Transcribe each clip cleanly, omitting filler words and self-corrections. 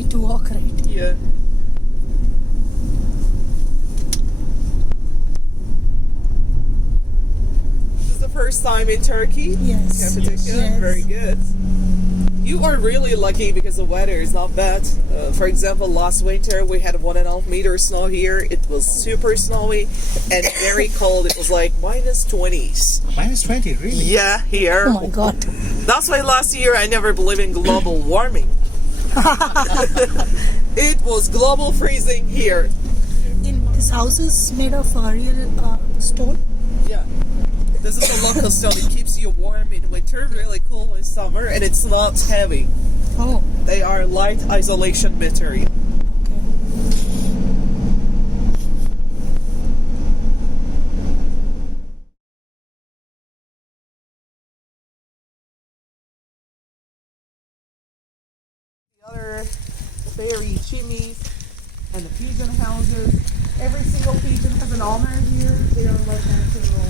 need to walk, right? Yeah. This is the first time in Turkey? Yes. Cappadocia? Yes. Very good. You are really lucky because the weather is not bad. For example, last winter we had 1.5 meters snow here. It was super snowy and very cold. It was like minus 20s. Minus 20, really? Yeah, here. Oh my god. That's why last year I never believed in global warming. It was global freezing here. In this house is made of real stone. Yeah. This is a local stone. It keeps you warm in winter, really cool in summer, and it's not heavy. Oh. They are light isolation material. The other fairy chimneys and the pigeon houses. Every single pigeon has an owner here. They are like natural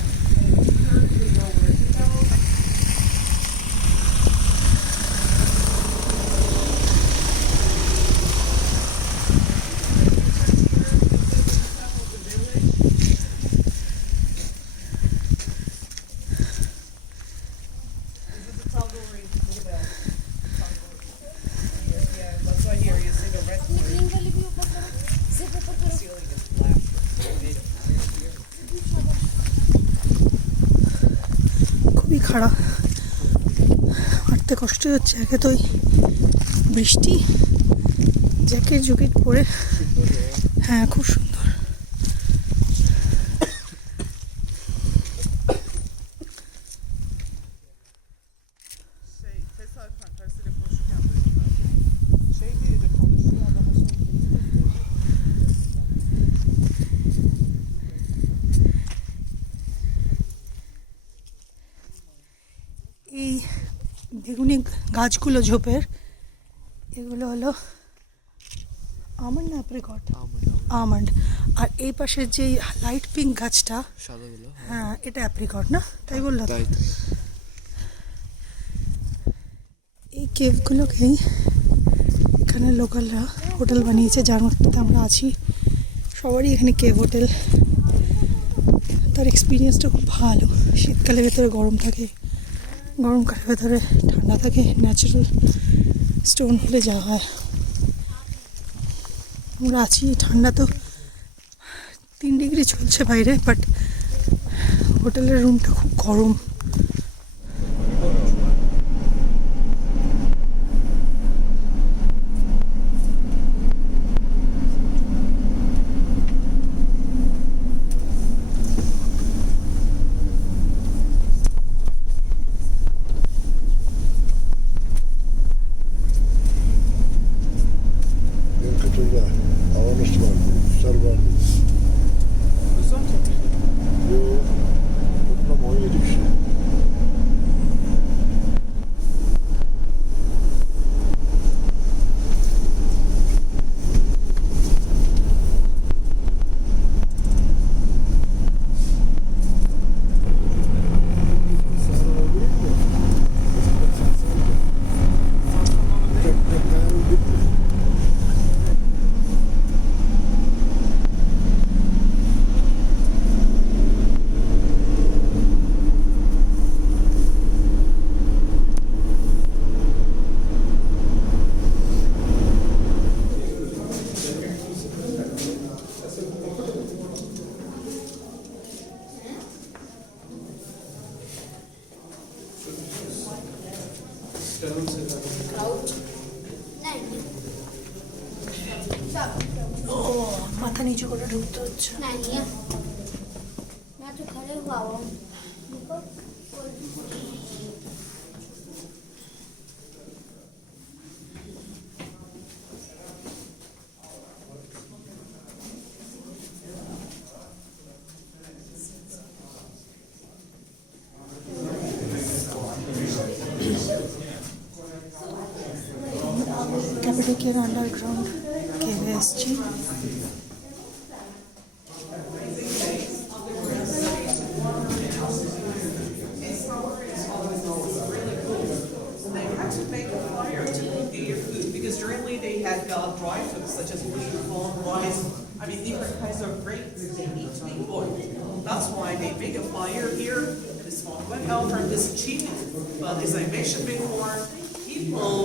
creatures. They know where to go. খুবই খারাপ, হাঁটতে কষ্ট হচ্ছে। একে তো বৃষ্টি, jacket জুকেট পরে। হ্যাঁ, খুব সুন্দর। এই বেগুনি গাছগুলো ঝোপের, এগুলো হলো আমন্ড না অ্যাপ্রিকট? আমন্ড। আর এই পাশের যে লাইট পিঙ্ক গাছটা, হ্যাঁ এটা অ্যাপ্রিকট না? তাই বললো তো। এই কেভগুলোকেই এখানে লোকালরা হোটেল বানিয়েছে, যার মধ্যে আমরা আছি। সবারই এখানে কেভ হোটেল। তার এক্সপিরিয়েন্সটা খুব ভালো। শীতকালে ভেতরে গরম থাকে, গরমকালের ভেতরে ঠান্ডা থাকে। ন্যাচারাল স্টোন হলে যাওয়া হয়। আমরা আছি, ঠান্ডা তো 3 ডিগ্রি চলছে বাইরে, বাট হোটেলের রুমটা খুব গরম। মাথা নিচু করে ঢুকতে হচ্ছে। Cappadocia underground cave এসেছি। They had to make a fire to cook your food because during they had got dry foods such as wheat, corn, rice. I mean, different kinds of grains. They need to be boiled. That's why they make a fire here, and the smoke went out from this chimney. But as I mentioned before, people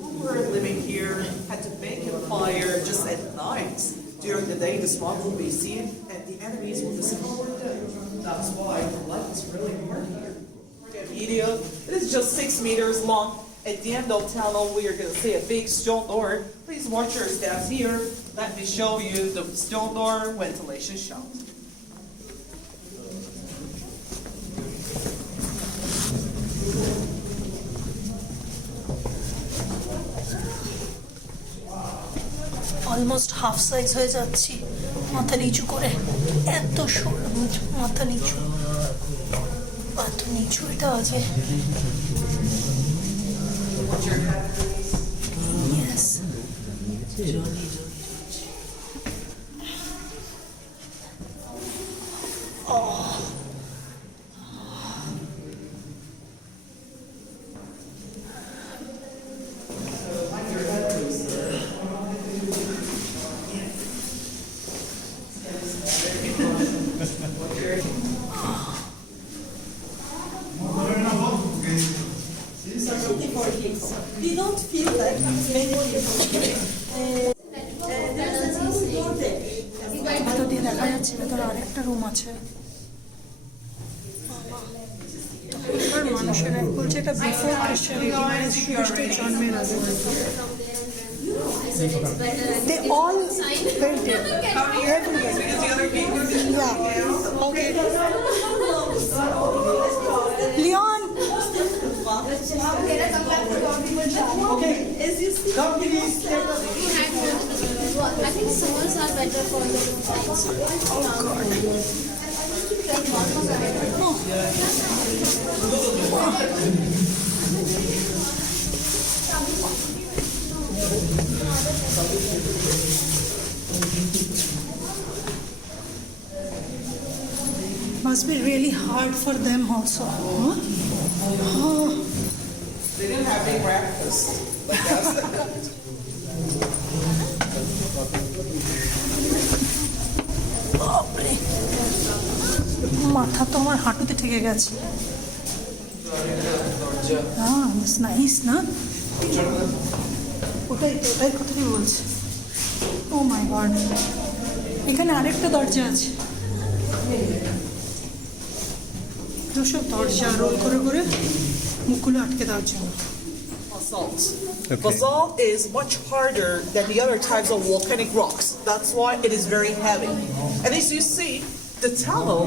who were living here had to make a fire just at night. During the day, the smoke will be seen, and the enemies will discover them. That's why the light is really hard here. Video. It is just 6 meters long. At the end of the tunnel, we are going to see a big stone door. Please watch your steps here. Let me show you the stone door ventilation shaft. Almost half size হয়ে যাচ্ছি মাথা নিচু করে, এত সরু মাথা নিচু, এত নিচু এটা আছে। Yes. Oh. We don't feel like many ভেতর দিয়ে দেখা যাচ্ছে ভেতরে আরেকটা রুম আছে। এবার মানুষেরা বলছে এটা বিফোর ক্রিশ্চিয়ানিটি, মানে খ্রিস্টের জন্মের আগে। They all went in. Everybody. Yeah. Okay. Leon. Okay. As you see, I think summers are better for the sides. Oh God. Must be really hard for them also. Huh? Oh. They didn't have any breakfast. Like us. বাপরে, মাথা তো আমার হাঁটুতে ঠেকে গেছে। হ্যাঁ, nice না? ওটাই কথাই বলছে। ও মাই গড, এখানে আরেকটা দরজা আছে। সব দরজা রোল করে করে মুখগুলো আটকে দেওয়ার জন্য। Basalt. Okay. Basalt is much harder than the other types of volcanic rocks. That's why it is very heavy. And as you see, the tunnel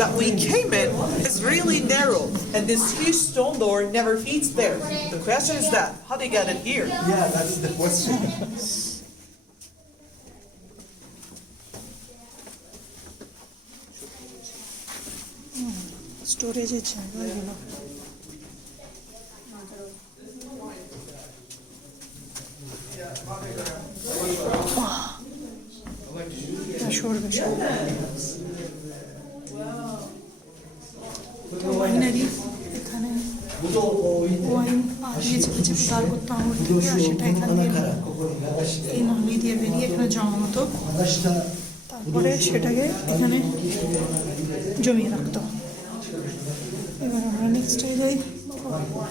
that we came in is really narrow, and this huge stone door never feeds there. The question is that, how do you get it here? Yeah, that's the question. স্টোরেজের জায়গা এগুলো। সরবে winery, এখানে wine আগে চেপে চেপে বার করতো আঙুর থেকে, আর সেটা এখান দিয়ে এই নলি দিয়ে বেরিয়ে এখানে জমা হতো, তারপরে সেটাকে এখানে জমিয়ে রাখতো। এবার আমরা নেক্সট যাই,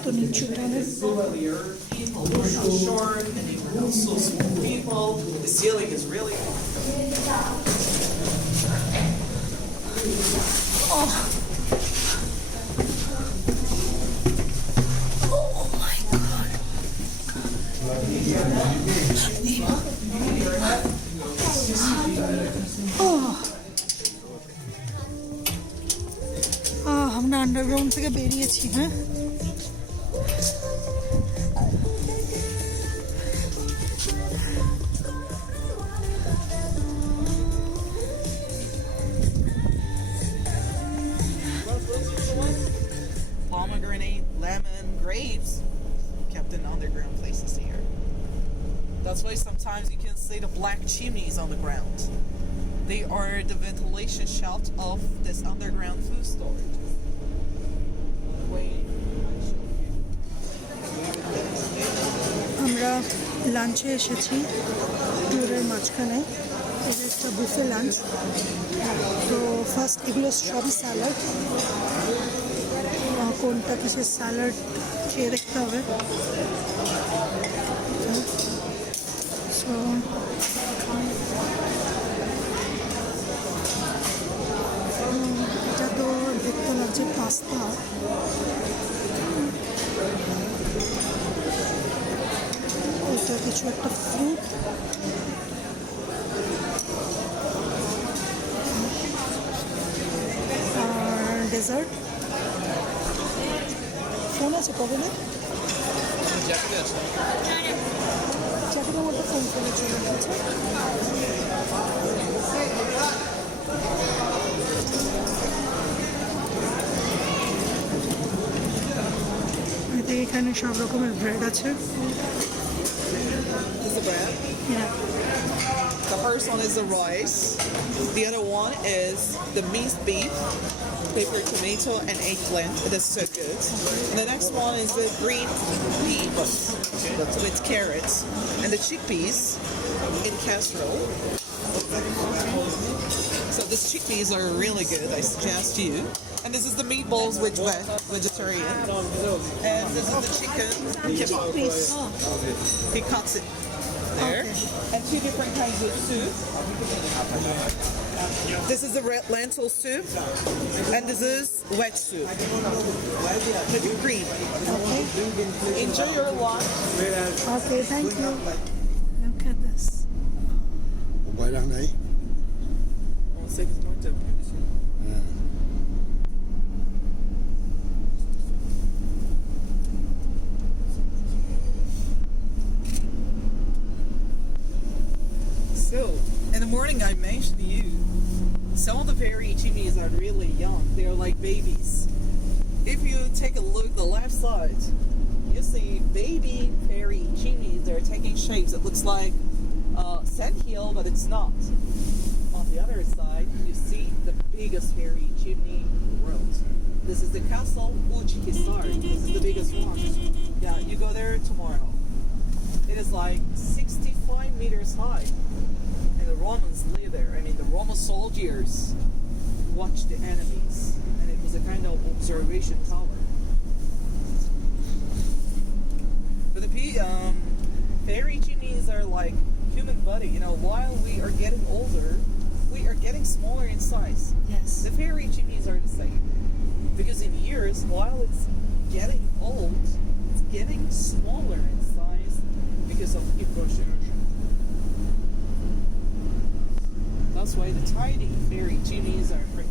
তো নিচু টাইমে Short and also small people. The ceiling is really Oh my God. আমরা আন্ডারগ্রাউন্ড থেকে বেরিয়েছি। হ্যাঁ, pomegranate, lemon, grapes, kept in underground places here. That's why sometimes you can see the black chimneys on the ground. They are the ventilation shaft of this underground food storage. আমরা লাঞ্চে এসেছি। ট্যুরের মাঝখানে এটা একটা বুফে লাঞ্চ। তো first এগুলো সবই স্যালাড, কোনটা কিসের স্যালাড খেয়ে দেখতে হবে। সো এটা তো দেখতে লাগছে পাস্তা। এটা কিছু একটা ফ্রুট, আর ডেজার্ট। ফোন আছে কবলে, জ্যাকেটের মধ্যে ফোন করে চলে গেছে। এখানে সব রকমের ব্রেড আছে। This is the bread. Yeah. The first one is the rice. The other one is the minced beef, pepper, tomato, and eggplant. It is so good. And the next one is the green beans with carrots and the chickpeas in casserole. So these chickpeas are really good. I suggest you. And this is the meatballs with vegetarian. And this is the chicken. Chickpeas. He cuts it there. Okay. And two different kinds of soup. This is the red lentil soup. And this is wet soup. With cream. Okay. Enjoy your lunch. Okay, thank you. Look at this. Bayrak ne? 18 Mart yapıyoruz. So, in the morning I mentioned to you, some of the fairy chimneys are really young. They're like babies. If you take a look at the left side, you see baby fairy chimneys. They're taking shapes. It looks like sand hill, but it's not. On the other side, you see the biggest fairy chimney world. This is the castle Uçhisar. This is the biggest one. Yeah, you go there tomorrow. It is like 65 meters high. And the Romans lived there. I mean, the Roman soldiers watched the enemies. And it was a kind of observation tower. But the fairy chimneys are like human body. You know, while we are getting older, we are getting smaller in size. Yes. The fairy chimneys are the same. Because in years, while it's getting old, it's getting smaller in size because of erosion. That's why the tiny fairy chimneys are pretty.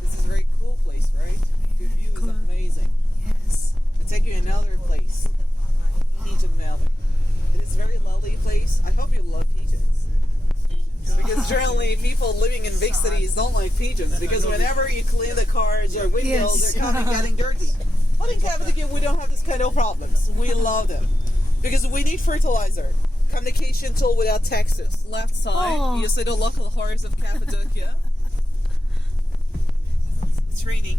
This is a very cool place, right? The view is amazing. Yes. I'll take you another place. Pigeon Valley. It is a very lovely place. I hope you love pigeons. Because generally people living in big cities don't like pigeons because whenever you clean the cars or windows, Yes. they're kind of getting dirty. But in Cappadocia, we don't have this kind of problems. We love them. Because we need fertilizer. Communication tool without taxes. Left side, Oh. you see the local horse of Cappadocia. Training.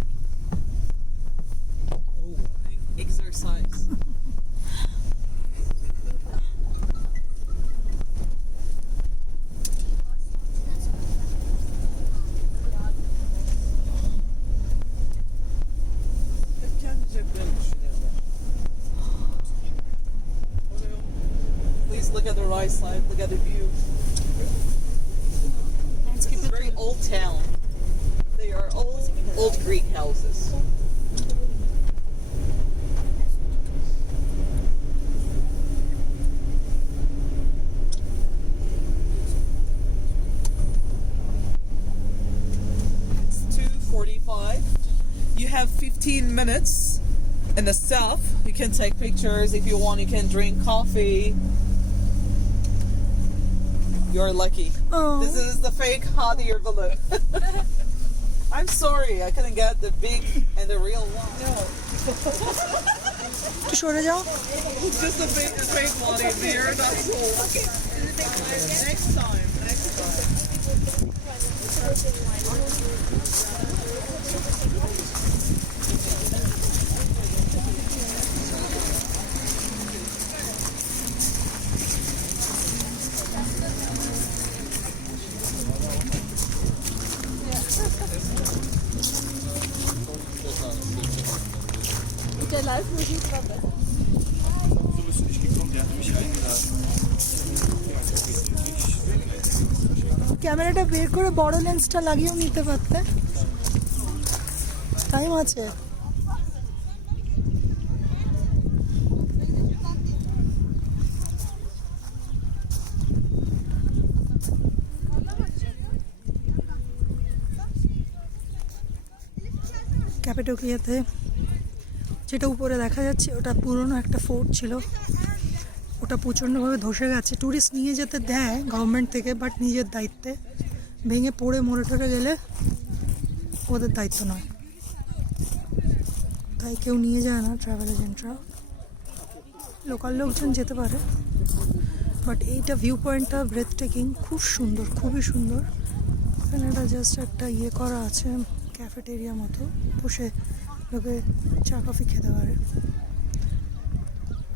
Exercise. Hep kendi ceplerini düşünüyorlar. Please look at the right side, look at the view. Let's keep It's a very old town. They are old Greek houses. It's 2:45. You have 15 minutes in the south. You can take pictures if you want. You can drink coffee. You're lucky. Oh. This is the fake hot air balloon. I'm sorry, I couldn't get the big and the real one. No, একটু সরে যাও। it's just the fake one in there. That's all. Next time. Mit der Live-Musik war besser. So bist du nicht gekommen, der hat mich eingeladen. ক্যামেরাটা বের করে বড় লেন্সটা লাগিয়েও নিতে পারতে, time আছে। ক্যাপাডোকিয়াতে যেটা উপরে দেখা যাচ্ছে ওটা পুরনো একটা ফোর্ট ছিল, ওটা প্রচণ্ডভাবে ধসে গেছে। ট্যুরিস্ট নিয়ে যেতে দেয় গভর্নমেন্ট থেকে, বাট নিজের দায়িত্বে, ভেঙে পড়ে মরে টরে গেলে ওদের দায়িত্ব নয়, তাই কেউ নিয়ে যায় না ট্রাভেল এজেন্টরা। লোকাল লোকজন যেতে পারে, বাট এইটা ভিউ পয়েন্টটা ব্রেথ টেকিং, খুব সুন্দর, খুবই সুন্দর। এখানে এটা জাস্ট একটা ইয়ে করা আছে, ক্যাফেটেরিয়া মতো, বসে লোকে চা কফি খেতে পারে।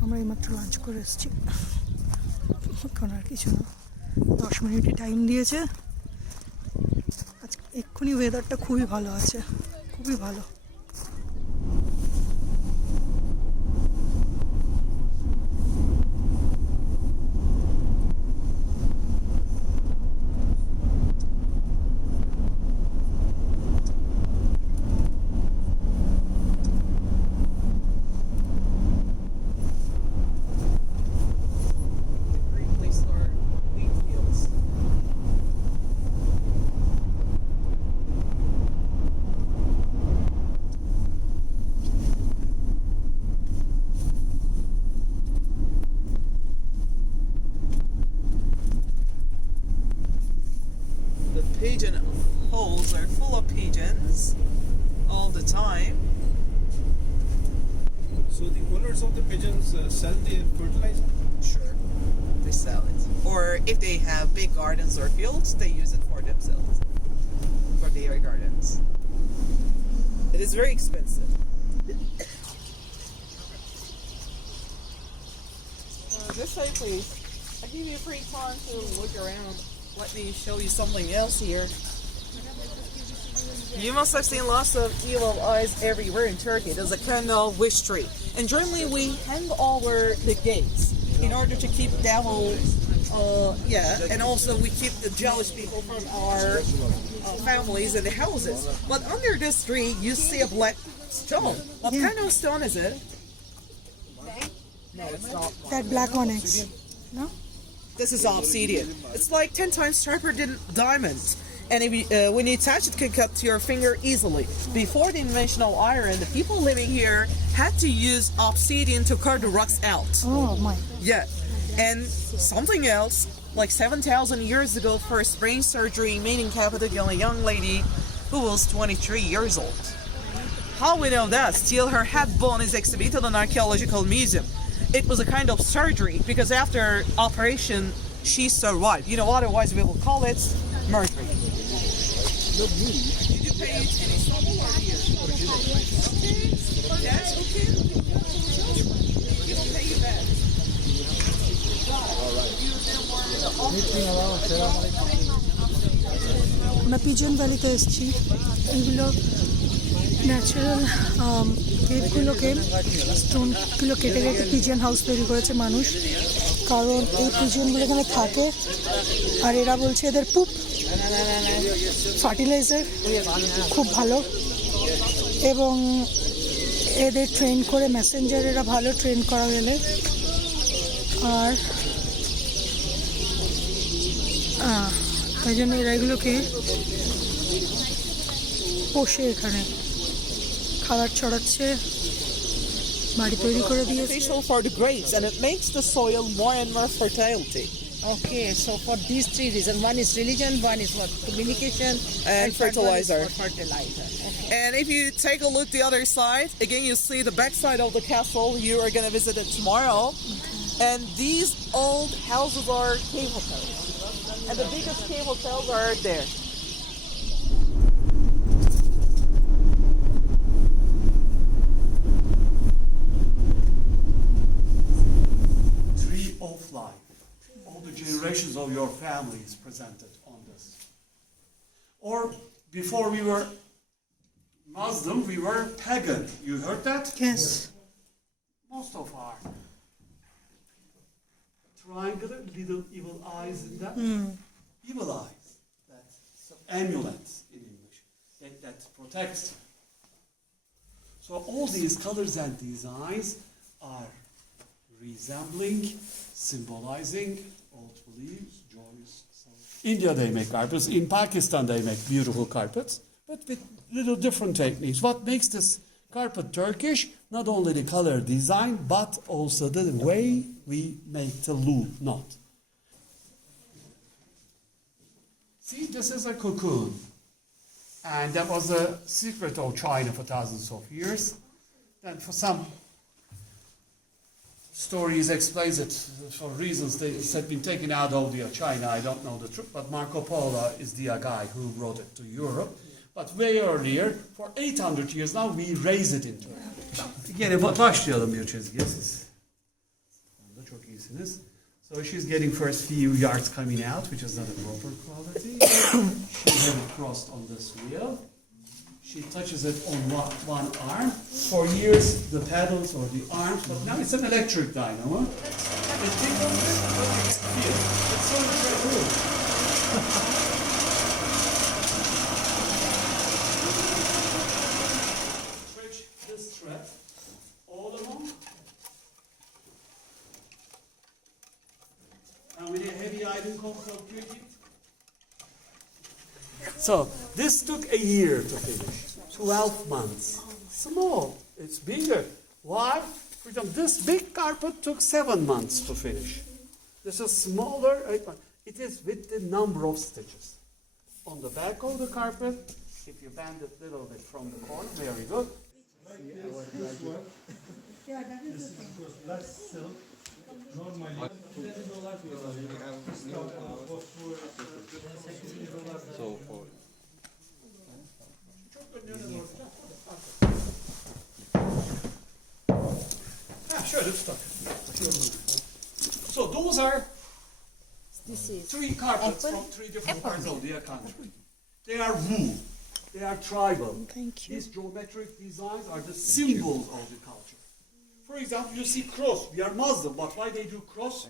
আমরা এইমাত্র লাঞ্চ করে এসেছি, এখন আর কিছু না। 10 মিনিটই টাইম দিয়েছে। আজকে এক্ষুনি ওয়েদারটা খুবই ভালো আছে, খুবই ভালো। Great place for wheat fields. The pigeon holes are full of pigeons all the time. So the owners of the pigeons sell their fertilizer? Sure, they sell it. Or if they have big gardens or fields, they use it for themselves, for their gardens. It is very expensive. This way, please. I'll give you free time to look around. Let me show you something else here. You must have seen lots of evil eyes everywhere in Turkey. There's a canal wish tree. In Germany, we hang over the gates in order to keep devil, and also we keep the jealous people from our families and the houses. But under this tree, you see a black stone. What kind of stone is it? No, it's not. That black onyx, no? This is obsidian. It's like 10 times sharper than diamonds. And if you, when you touch it, can cut your finger easily. Before the invention of iron, the people living here had to use obsidian to cut the rocks out. Oh my. Yeah. And something else, like 7,000 years ago, for a brain surgery made in Cappadocia, a young lady who was 23 years old. How we know that? Still, her head bone is exhibited in an archaeological museum. It was a kind of surgery because after operation, she survived. You know, otherwise we will call it mercury. Did you pay it in Istanbul or here? Okay. Yes, okay. You don't pay you back. আমরা pigeon ভ্যালিতে এসেছি। এগুলো natural কেভগুলোকে, স্টোনগুলো কেটে কেটে pigeon house তৈরি করেছে মানুষ, কারণ এই পিজনগুলো এখানে থাকে আর এরা বলছে এদের পুপ ফার্টিলাইজার খুব ভালো, এবং এদের ট্রেন করে মেসেঞ্জার, এরা ভালো ট্রেন করা গেলে। আর তাই জন্য এরা এগুলোকে পোষে, এখানে খাবার ছড়াচ্ছে, বাড়ি তৈরি করে দিয়েছে। Beneficial for the grapes, and it makes the soil more and more fertility. Okay, so for these three reasons, one is religion, one is what communication, And third one is fertilizer. for fertilizer. Okay. And if you take a look the other side, again, you see the back side of the castle. You are going to visit it tomorrow. And these old houses are cave hotels. And the biggest cave hotels are there. Tree of life. All the generations of your family is presented on this. Or before we were Muslim, we were pagan. You heard that? Yes. Most of our triangular little evil eyes in that. Evil eyes. That's amulets in English. That protects. So all these colors and designs are resembling, symbolizing old beliefs, joys. India they make carpets. In Pakistan they make beautiful carpets, but with little different techniques. What makes this carpet Turkish? Not only the color design, but also the way we make the loop knot. See, this is a cocoon. And that was a secret of China for thousands of years. And for some stories explains it for reasons that it had been taken out of China. I don't know the truth, but Marco Polo is the guy who brought it to Europe. But way earlier, for 800 years now, we raise it into it. Gene başlayalım bir çizgiye siz. Onda çok iyisiniz. So she's getting first few yards coming out, which is not a proper quality. She has it crossed on this wheel. She touches it on one arm. For years, the pedals or the arms, but now it's an electric dynamo. It tickles it, but you can feel it. It's so incredible. Stretch this thread all along. And with a heavy iron concrete. So this took a year to finish, 12 months. Small, it's bigger. Why? For example, this big carpet took 7 months to finish. This is smaller. It is with the number of stitches. On the back of the carpet, if you bend it a little bit from the corner, very good. Şöyle tutalım. So those are three carpets from three different parts of the country. They are wool. They are tribal. Thank you. These geometric designs are the symbols of the culture. For example, you see cross. We are Muslim, but why they do cross?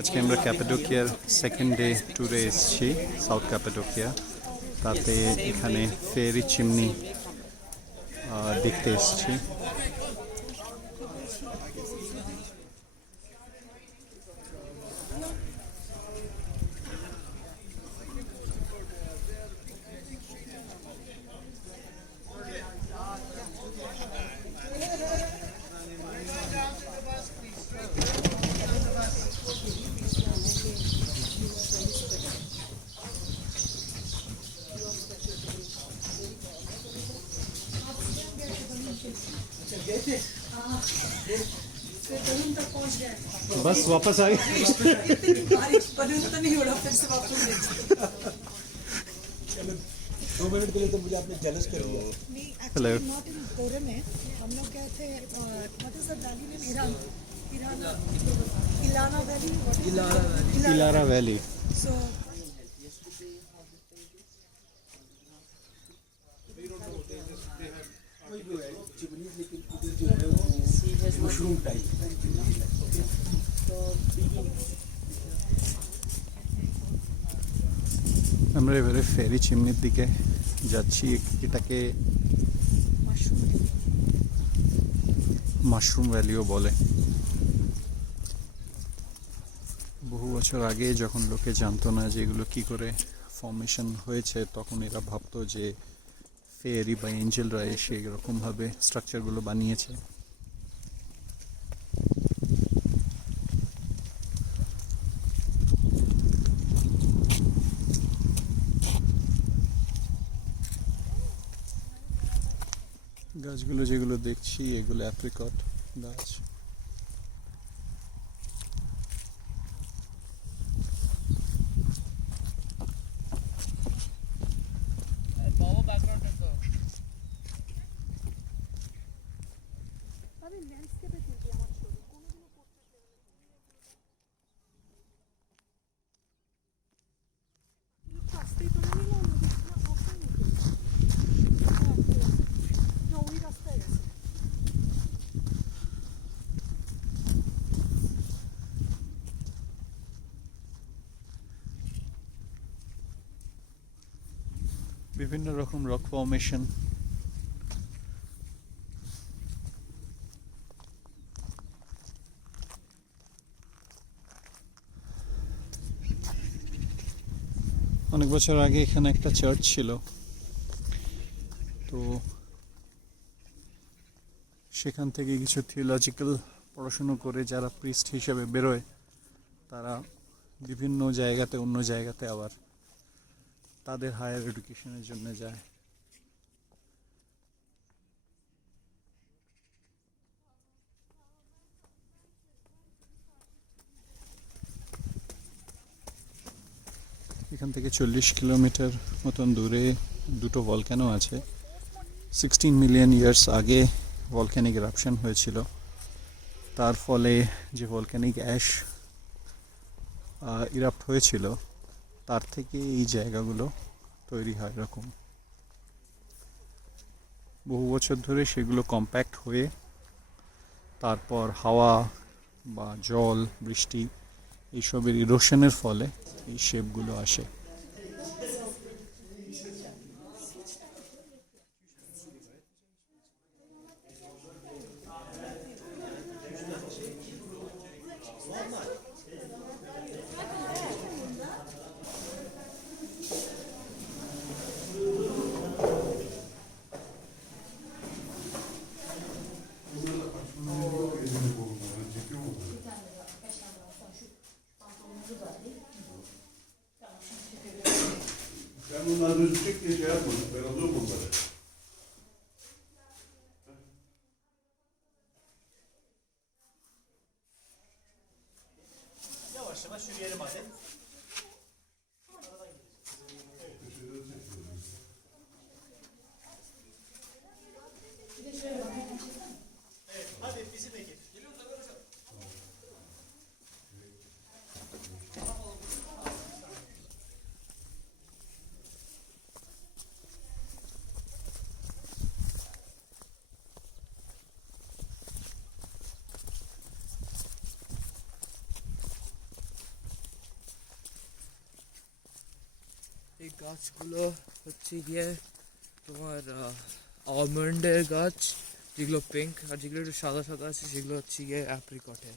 আজকে আমরা ক্যাপাডোকিয়ার second day ট্যুরে এসেছি south ক্যাপাডোকিয়া তাতে এখানে ফেরি chimney দেখতে এসেছি बस वापस आ गए बलून तो नहीं उड़ा फिर से वापस ले 2 मिनट के लिए तो मुझे आपने जेलस कर दिया हेलो नॉट इन कोरे में हम लोग गए थे what is the valley name Ilana valley Ilara valley so mushroom type আমরা এবারে ফেরি চিমনির দিকে যাচ্ছি এটাকে মাশরুম ভ্যালিও বলে বহু বছর আগে যখন লোকে জানতো না যে এগুলো কি করে ফর্মেশন হয়েছে তখন এরা ভাবতো যে ফেরি বা এঞ্জেলরা এসে এরকমভাবে স্ট্রাকচারগুলো বানিয়েছে গাছগুলো যেগুলো দেখছি এগুলো অ্যাপ্রিকট গাছ। বিভিন্ন রকম রক ফর্মেশন। অনেক বছর আগে এখানে একটা চার্চ ছিল, তো সেখান থেকে কিছু থিওলজিক্যাল পড়াশুনো করে যারা প্রিস্ট হিসেবে বেরোয় তারা বিভিন্ন জায়গাতে অন্য জায়গাতে আবার তাদের হায়ার এডুকেশনের জন্য যায়। এখান থেকে 40 কিলোমিটার মতন দূরে দুটো ভলক্যানো আছে। 16 মিলিয়ন ইয়ার্স আগে ভলক্যানিক এরাপশন হয়েছিল, তার ফলে যে ভলক্যানিক অ্যাশ ইরাপ্ট হয়েছিল তার থেকে এই জায়গাগুলো তৈরি হয়। এরকম বহু বছর ধরে সেগুলো কম্প্যাক্ট হয়ে তারপর হাওয়া বা জল, বৃষ্টি এইসবের ইরোশনের ফলে এই শেপগুলো আসে। Ben bunları gözükecek diye şey yapmadım. Ben alıyorum bunları. Yavaş yavaş yürüyelim hadi. Evet, hadi bizim ekip. এই গাছগুলো হচ্ছে গিয়ে তোমার আলমন্ডের গাছ, যেগুলো পিঙ্ক, আর যেগুলো একটু সাদা সাদা আছে সেগুলো হচ্ছে গিয়ে অ্যাপ্রিকটের।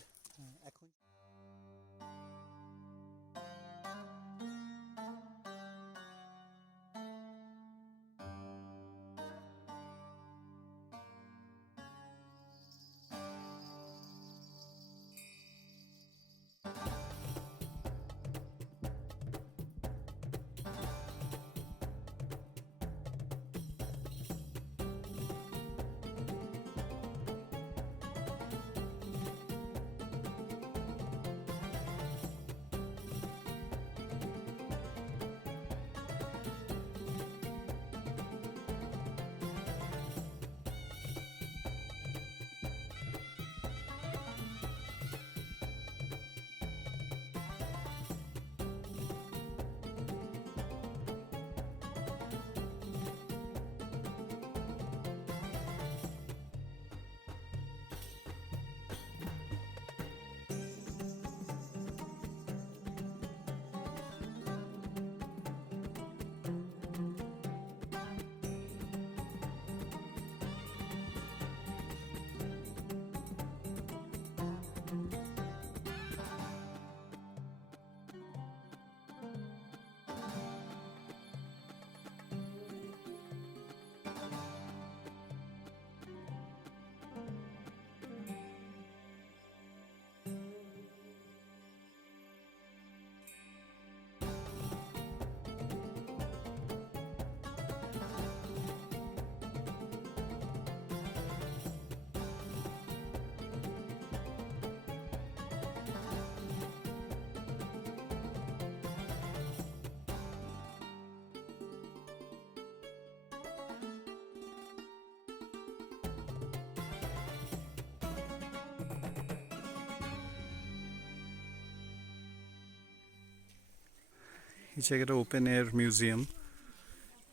এই জায়গাটা ওপেন এয়ার মিউজিয়াম।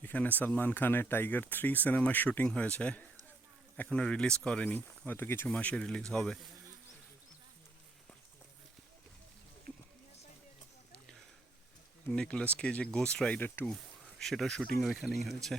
এখানে সালমান খানের টাইগার 3 সিনেমার শুটিং হয়েছে, এখনো রিলিজ করেনি, হয়তো কিছু মাসে রিলিজ হবে। নিকোলাস কেজের গোস্ট রাইডার 2 সেটার শুটিং ওইখানেই হয়েছে।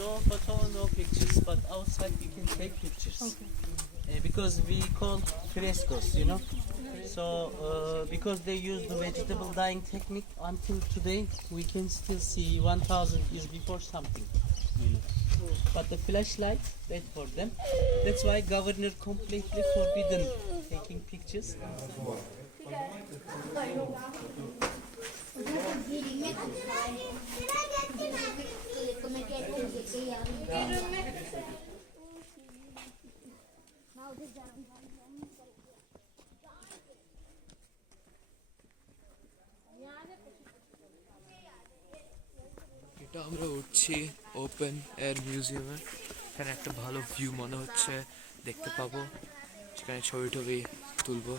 No photo, no pictures, but outside you can take pictures. Because we call frescoes, you know. So because they use the vegetable dyeing technique, until today we can still see 1000 years before something. You know. But the flashlight, bad for them. That's why governor completely forbidden taking pictures. এটা আমরা উঠছি open air মিউজিয়ামে। এখানে একটা ভালো view মনে হচ্ছে দেখতে পাবো, সেখানে ছবি টবি তুলবো।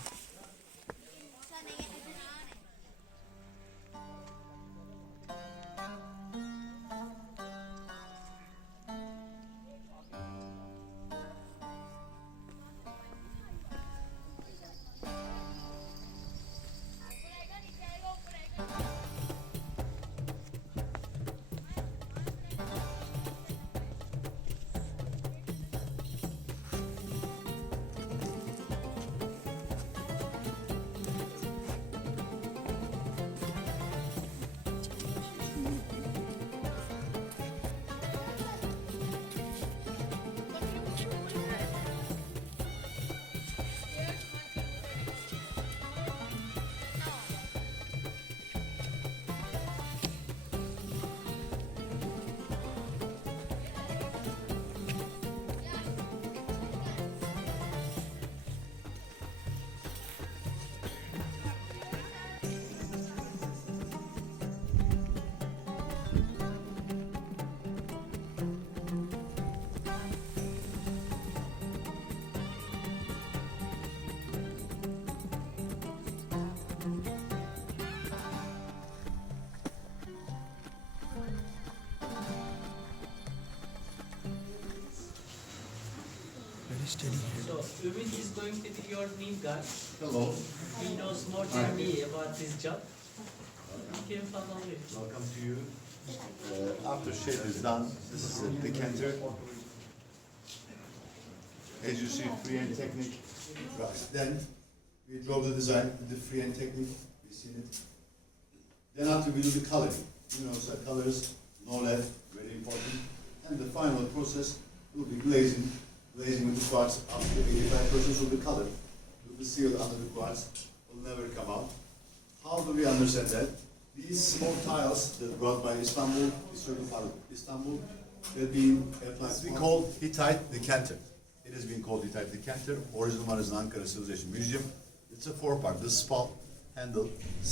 So Ümit is going to be your new guy. Hello. He knows more than me about this job. You can follow me. Welcome to you. After shape is done, this is a decanter. As you see, freehand technique. Right. Then we draw the design with the freehand technique. You see it. Then after we do the coloring. You know, so colors, no lead, very important. And the final process will be glazing. Glazing with the quartz up to 85% of the color will be sealed under the quartz, will never come out. How do we understand that? These small tiles that brought by Istanbul, historical part of Istanbul, they've been applied. We call Hittite decanter. It has been called Hittite decanter. Original one is in Ankara Civilization Museum. It's a 4-part, the spout, handle,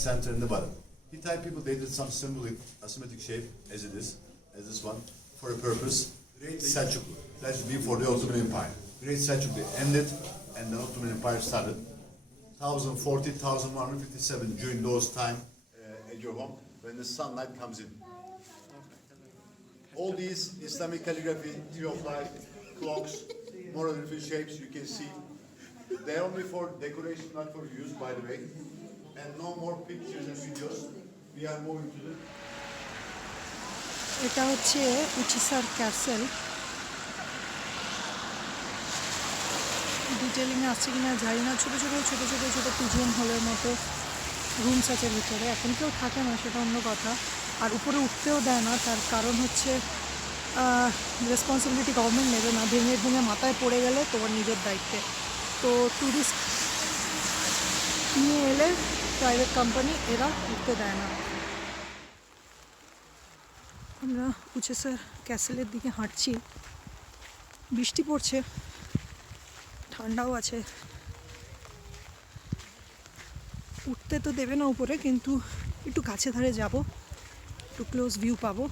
center, and the bottom. Hittite people dated some symbolic, asymmetric shape, as it is, as this one, for a purpose. Great Selçuklu. That should be for the Ottoman Empire. Great Selçuklu ended, and the Ottoman Empire started. 1040, 1157, during those time, at your home, when the sunlight comes in. All these Islamic calligraphy, tree of life, clocks, monolithic shapes you can see. They're only for decoration, not for use, by the way. And no more pictures and videos. We are moving to the... এটা হচ্ছে উচিসার castle. ডিটেলিংয়ে আসছে কিনা জানি না। ছোটো ছোটো pigeon হলের মতো রুমস আছে ভিতরে। এখন কেউ থাকে না, সেটা অন্য কথা। আর উপরে উঠতেও দেয় না, তার কারণ হচ্ছে রেসপন্সিবিলিটি গভর্নমেন্ট নেবে না। ভেঙে মাথায় পড়ে গেলে তোমার নিজের দায়িত্বে। তো ট্যুরিস্ট নিয়ে এলে প্রাইভেট কোম্পানি এরা উঠতে দেয় না। আমরা উচেসার ক্যাসেলের দিকে হাঁটছি, বৃষ্টি পড়ছে, ঠান্ডাও আছে। উঠতে তো দেবে না উপরে, কিন্তু একটু কাছে ধারে যাব, একটু ক্লোজ ভিউ পাবো।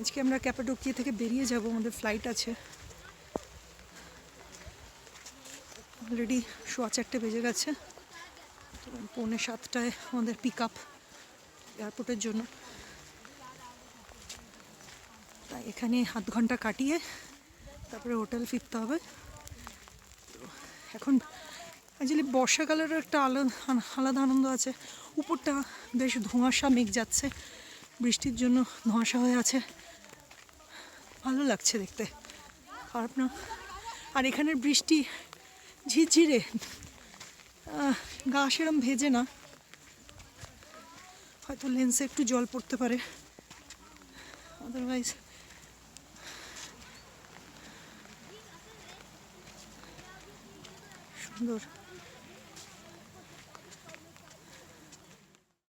আজকে আমরা ক্যাপাডোকিয়া থেকে বেরিয়ে যাব, আমাদের ফ্লাইট আছে। অলরেডি 4:15 বেজে গেছে, তো 6:45 আমাদের পিক আপ এয়ারপোর্টের জন্য। তাই এখানে আধ ঘন্টা কাটিয়ে তারপরে হোটেল ফিরতে হবে। তো এখন অ্যাকচুয়ালি বর্ষাকালেরও একটা আলাদা আনন্দ আছে। উপরটা বেশ ধোঁয়াশা, মেঘ যাচ্ছে, বৃষ্টির জন্য ধোঁয়াশা হয়ে আছে, ভালো লাগছে দেখতে, খারাপ না। আর এখানের বৃষ্টি ঝিরঝিরে, গা সেরম ভেজে না, হয়তো লেন্সে একটু জল পড়তে পারে, আদারওয়াইজ সুন্দর।